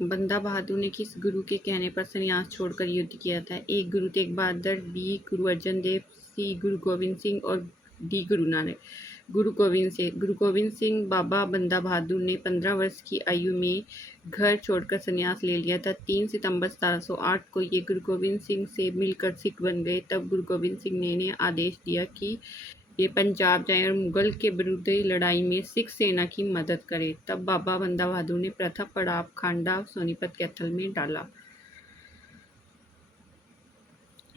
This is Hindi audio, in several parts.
बंदा बहादुर ने किस गुरु के कहने पर संन्यास छोड़कर युद्ध किया था? ए गुरु तेग बहादुर, बी गुरु अर्जन देव, सी गुरु गोविंद सिंह और डी गुरु नानक। गुरु गोविंद सिंह। बाबा बंदा बहादुर ने 15 वर्ष की आयु में घर छोड़कर संन्यास ले लिया था। 3 सितंबर 1708 को ये गुरु गोविंद सिंह से मिलकर सिख बन गए। तब गुरु गोविंद सिंह ने इन्हें आदेश दिया कि ये पंजाब जाएं और मुगल के विरुद्ध लड़ाई में सिख सेना की मदद करें। तब बाबा बंदा बहादुर ने प्रथम पड़ाव खांडा सोनीपत कैथल में डाला।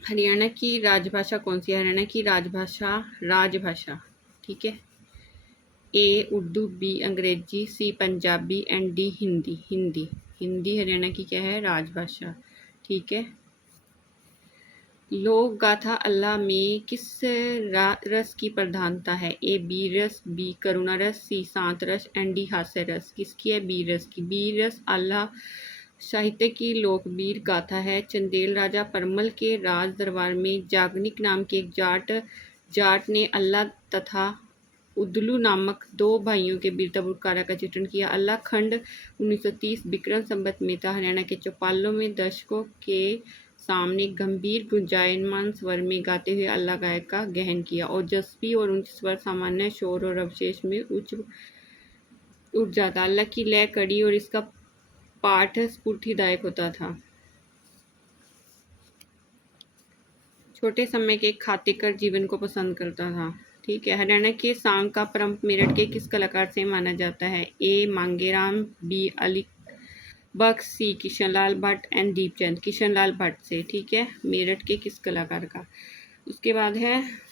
हरियाणा की राजभाषा कौन सी है? हरियाणा की राजभाषा, ठीक है। ए उर्दू, बी अंग्रेजी, सी पंजाबी एंड डी हिंदी हरियाणा की क्या है? राजभाषा, ठीक है। लोक गाथा अल्लाह में किस रस की प्रधानता है? ए बीर रस, बी करुणा रस, सी शांत रस एंड डी हास्य रस। किसकी है? बीर रस की। बीर रस अल्लाह साहित्य की लोकबीर गाथा है। चंदेल राजा परमल के राज दरबार में जागनिक नाम के एक जाट ने अल्लाह तथा उदलू नामक 2 भाइयों के वीरतापूर्ण कार्य का चित्रण किया। अल्लाह खंड 1930 विक्रम संवत में था। हरियाणा के चौपालों में दर्शकों के सामने गंभीर गुंजायमान स्वर में गाते हुए अल्लाह गायक का गहन किया और जसपी और उच्च स्वर सामान्य शोर और अवशेष में उठ जाता। अल्लाह की लय कड़ी और इसका पाठ स्फूर्तिदायक होता था। छोटे समय के खातिरकर जीवन को पसंद करता था, ठीक है। हरियाणा के सांग का परंप मेरठ के किस कलाकार से माना जाता है? A Mangeram, B Ali Bakhsh, C Kishanlal Bhatt and Deepchand. Kishanlal Bhatt से, ठीक है, मेरठ के किस कलाकार का। उसके बाद है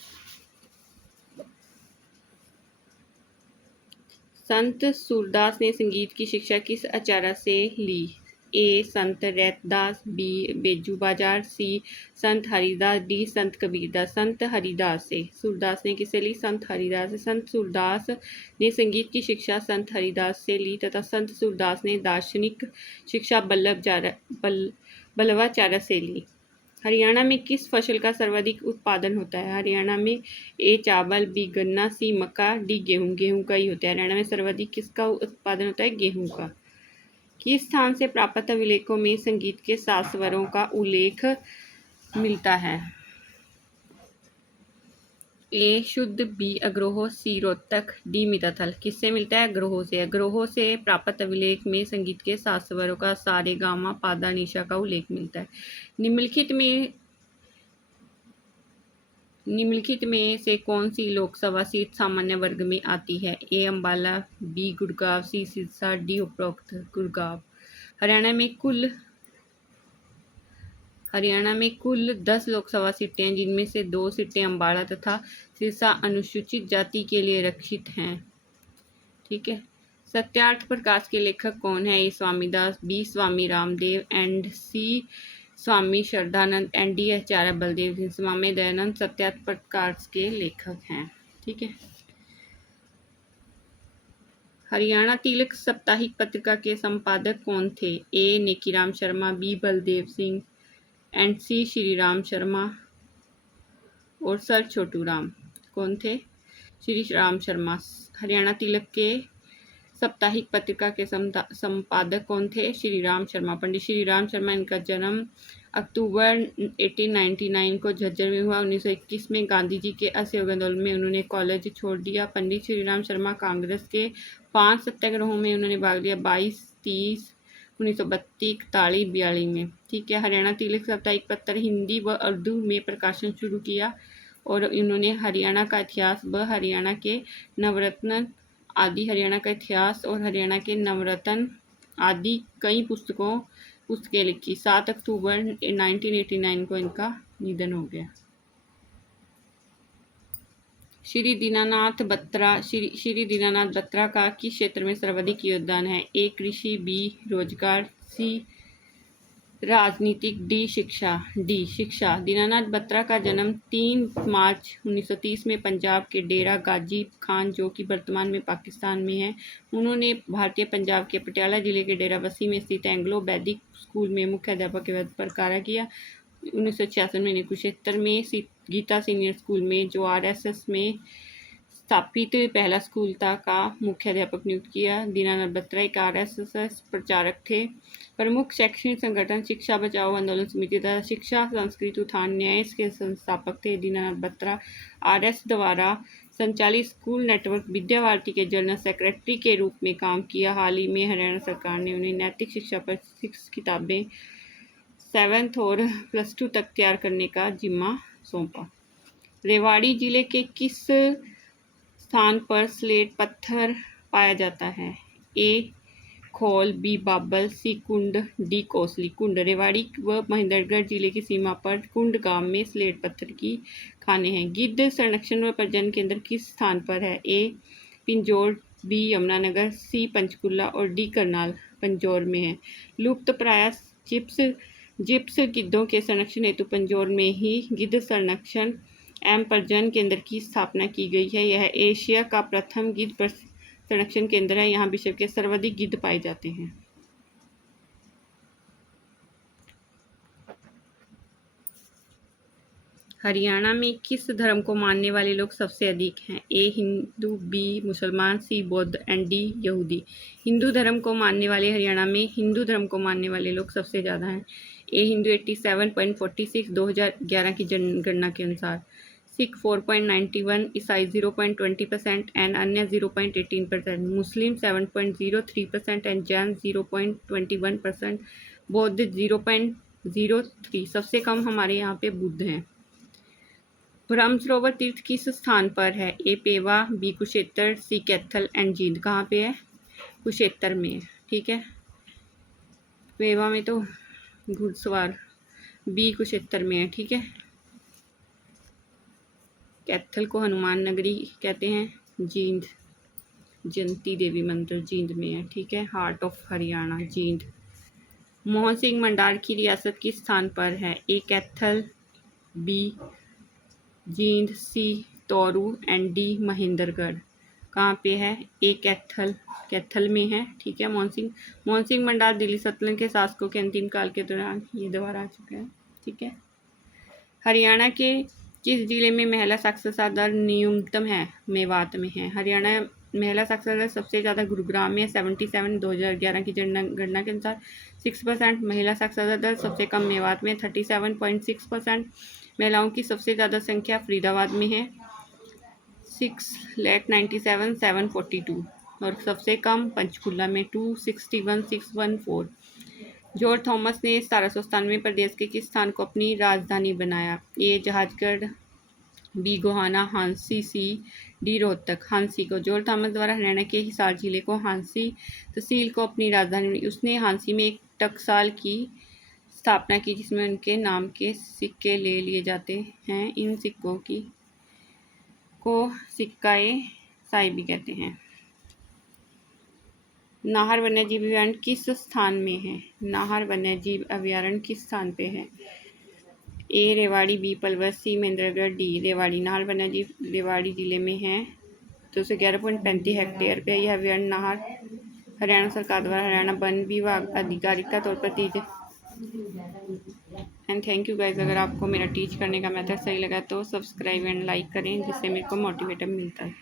संत सूरदास ने संगीत की शिक्षा किस आचार्य से ली? ए संत रैतदास, बी बेजू बाजार, सी संत हरिदास, डी संत कबीरदास। संत हरिदास से। सूरदास ने किसे ली? संत हरिदास से। संत सूरदास ने संगीत की शिक्षा संत हरिदास से ली तथा संत सूरदास ने दार्शनिक शिक्षा बल्लवाचार्य से ली। हरियाणा में किस फसल का सर्वाधिक उत्पादन होता है? हरियाणा में ए चावल, बी गन्ना, सी मक्का, डी गेहूँ। गेहूँ का ही होता है। हरियाणा में सर्वाधिक किसका उत्पादन होता है? गेहूँ का। किस स्थान से प्राप्त अभिलेखों में संगीत के 7 स्वरों का उल्लेख मिलता है? ए शुद्ध, बी अग्रोह, सी रोहतक, डी मिताथल। किससे मिलता है? अग्रोह से। अग्रोह से प्राप्त अभिलेख में संगीत के 7 स्वरों का सा रे गा मा पा धा नि सा का उल्लेख मिलता है। निम्नलिखित में से कौन सी लोकसभा सीट सामान्य वर्ग में आती है? ए अम्बाला, बी गुड़गांव, सी सिरसा, डी उपरोक्त गुड़गांव। हरियाणा में कुल 10 लोकसभा सीटें हैं, जिनमें से 2 सीटें अम्बाला तथा सिरसा अनुसूचित जाति के लिए रक्षित हैं, ठीक है। सत्यार्थ प्रकाश के लेखक कौन है? A Swamidas, B Swami Ramdev and C Swami Shraddhanand and D Acharya Baldev Singh. Swami Dayanand Satyarth Prakash के लेखक हैं, ठीक है। हरियाणा तिलक साप्ताहिक पत्रिका के संपादक कौन थे? ए नेकीराम शर्मा, बी बलदेव सिंह एंड सी श्री राम शर्मा और सर छोटू राम। कौन थे? श्री राम शर्मा। हरियाणा तिलक के साप्ताहिक पत्रिका के संपादक कौन थे? श्री राम शर्मा। पंडित श्री राम शर्मा, इनका जन्म अक्टूबर 1899 को झज्जर में हुआ। 1921 में गांधी जी के असहयोग आंदोलन में उन्होंने कॉलेज छोड़ दिया। पंडित श्री राम शर्मा कांग्रेस के 5 सत्याग्रहों में उन्होंने भाग लिया, 22, 30, 1932, 41, 42 में, ठीक है। हरियाणा तिलक साप्ताहिक पत्र हिंदी व उर्दू में प्रकाशन शुरू किया और इन्होंने हरियाणा का इतिहास व हरियाणा के नवरत्न आदि, हरियाणा का इतिहास और हरियाणा के नवरत्न आदि कई पुस्तकें लिखी। 7 अक्टूबर 1989 को इनका निधन हो गया। श्री दीनानाथ बत्रा का किस क्षेत्र में सर्वाधिक योगदान है? ए कृषि, बी रोजगार, सी राजनीतिक, डी शिक्षा। दीनानाथ बत्रा का जन्म 3 मार्च 1930 में पंजाब के डेरा गाजी खान, जो कि वर्तमान में पाकिस्तान में है। उन्होंने भारतीय पंजाब के पटियाला जिले के डेराबस्सी में स्थित एंग्लो वैदिक स्कूल में मुख्य अध्यापक के पद पर कार्य किया। 1966 में कुरुक्षेत्र में गीता सीनियर स्कूल में, जो RSS में स्थापित पहला स्कूलता का मुख्याध्यापक नियुक्त किया। दीनानाथ बत्रा एक आरएसएस प्रचारक थे। प्रमुख शैक्षणिक संगठन शिक्षा बचाओ आंदोलन समिति तथा शिक्षा संस्कृति उत्थान न्याय के संस्थापक थे। दीनानाथ बत्रा आरएस द्वारा संचालित स्कूल नेटवर्क विद्या भारती के जनरल सेक्रेटरी के रूप में काम किया। हाल ही में हरियाणा सरकार ने उन्हें नैतिक शिक्षा पर 6 किताबें 7th और +2 तक तैयार करने का जिम्मा सौंपा। रेवाड़ी जिले के किस स्थान पर स्लेट पत्थर पाया जाता है? ए खोल, बी बाबल, सी कुंड, डी कोसली कुंड। रेवाड़ी व महेंद्रगढ़ जिले की सीमा पर कुंड गांव में स्लेट पत्थर की खाने हैं। गिद्ध संरक्षण व प्रजनन केंद्र किस स्थान पर है? ए पिंजौर, बी यमुनानगर, सी पंचकुला और डी करनाल पंजौर में है। लुप्त प्राय जिप्स गिद्धों के संरक्षण हेतु पंजौर में ही गिद्ध संरक्षण एवं प्रजनन केंद्र की स्थापना की गई है। यह एशिया का प्रथम गिद्ध संरक्षण केंद्र है। यहाँ विश्व के सर्वाधिक गिद्ध पाए जाते हैं। हरियाणा में किस धर्म को मानने वाले लोग सबसे अधिक हैं? ए हिंदू, बी मुसलमान, सी बौद्ध एंड डी यहूदी। हिंदू धर्म को मानने वाले हरियाणा में हिंदू धर्म को मानने वाले लोग सबसे ज़्यादा हैं। ए हिंदू 87.46 2011 की जनगणना के अनुसार, सिख 4.91, ईसाई 0.20% एंड अन्य 0.18%, मुस्लिम 7.03% एंड जैन 0.21%, बौद्ध 0.03। सबसे कम हमारे यहाँ पे बुद्ध हैं। ब्रह्मसरोवर तीर्थ किस स्थान पर है? A Pehowa, B Kurukshetra, C Kaithal and Jind. कहाँ पे है? कुरुक्षेत्र में है। ठीक है, पेवा में तो घुड़सवार, बी कुरुक्षेत्र में है। ठीक है, कैथल को हनुमान नगरी कहते हैं। जींद जयंती देवी मंदिर जींद में है। ठीक है, हार्ट ऑफ हरियाणा जींद। मोहन सिंह मंडार की रियासत किस स्थान पर है? A Kaithal, B Jind, C Tauru and D Mahendragarh. कहाँ पे है? ए कैथल में है। ठीक है, मोहन सिंह मंडार दिल्ली सल्तनत के शासकों के अंतिम काल के दौरान ये दोबारा आ चुका है। ठीक है, हरियाणा के किस जिले में महिला साक्षरता दर न्यूनतम है? मेवात में है। हरियाणा महिला साक्षरता दर सबसे ज़्यादा गुरुग्राम में 77 2011 की जनगणना के अनुसार 6%। महिला साक्षरता दर सबसे कम मेवात में 37.6%। महिलाओं की सबसे ज़्यादा संख्या फरीदाबाद में है 6,97,742 और सबसे कम पंचकुला में 261,614। जॉर्ज थॉमस ने 1797 प्रदेश के किस स्थान को अपनी राजधानी बनाया? A Jahazgarh, B Gohana, Hansi, C D Rohtak. Hansi को जॉर्ज थॉमस द्वारा हरियाणा के हिसार जिले को हांसी तहसील को अपनी राजधानी बनाई। उसने हांसी में एक टकसाल की स्थापना की जिसमें उनके नाम के सिक्के ले लिए जाते हैं। इन सिक्कों को सिक्काए साहिबी कहते हैं। नाहर वन्यजीव अभयारण्य किस स्थान में है? नाहर वन्यजीव अभयारण्य किस स्थान पे है? ए रेवाड़ी, बी पलवल, सी महेंद्रगढ़, डी रेवाड़ी। नाहर वन्यजीव रेवाड़ी जिले में है। 211.35 हेक्टेयर पे यह अभयारण्य नाहर हरियाणा सरकार द्वारा हरियाणा वन विभाग आधिकारिक तौर पर एंड थैंक यू गाइज। अगर आपको मेरा टीच करने का मेथड सही लगा तो सब्सक्राइब एंड लाइक करें जिससे मेरे को मोटिवेशन मिलता है।